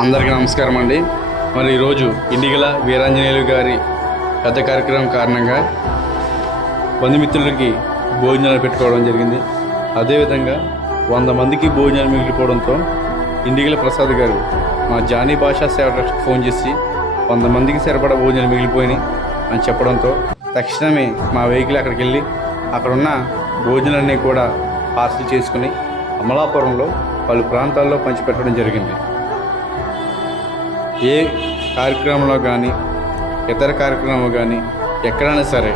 అందరికీ నమస్కారం అండి. మరి ఈరోజు ఇండిగల వీరాంజనేయులు గారి పెద్ద కార్యక్రమం కారణంగా బంధుమిత్రులకి భోజనాలు పెట్టుకోవడం జరిగింది. అదేవిధంగా 100 మందికి భోజనాలు మిగిలిపోవడంతో ఇండిగల ప్రసాద్ గారు మా జానీ భాషా సేవ ట్రస్ట్కి ఫోన్ చేసి 100 మందికి సరిపడా భోజనాలు మిగిలిపోయినాయి అని చెప్పడంతో తక్షణమే మా వెహికల్ అక్కడికి వెళ్ళి అక్కడున్న భోజనాలన్నీ కూడా పార్సిల్ చేసుకుని అమలాపురంలో పలు ప్రాంతాల్లో పంచిపెట్టడం జరిగింది. ఏ కార్యక్రమంలో కానీ ఇతర కార్యక్రమంలో కానీ ఎక్కడైనా సరే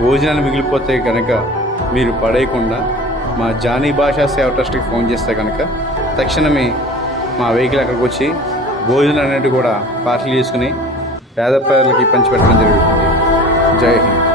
భోజనాలు మిగిలిపోతే కనుక మీరు పడేయకుండా మా జానీ భాషా సేవ ట్రస్ట్కి ఫోన్ చేస్తే కనుక తక్షణమే మా వెహికల్ అక్కడికి వచ్చి భోజనాలు అనేవి కూడా పార్సిల్ చేసుకుని పేద ప్రజలకి పంచిపెట్టడం జరుగుతుంది. జై హింద్.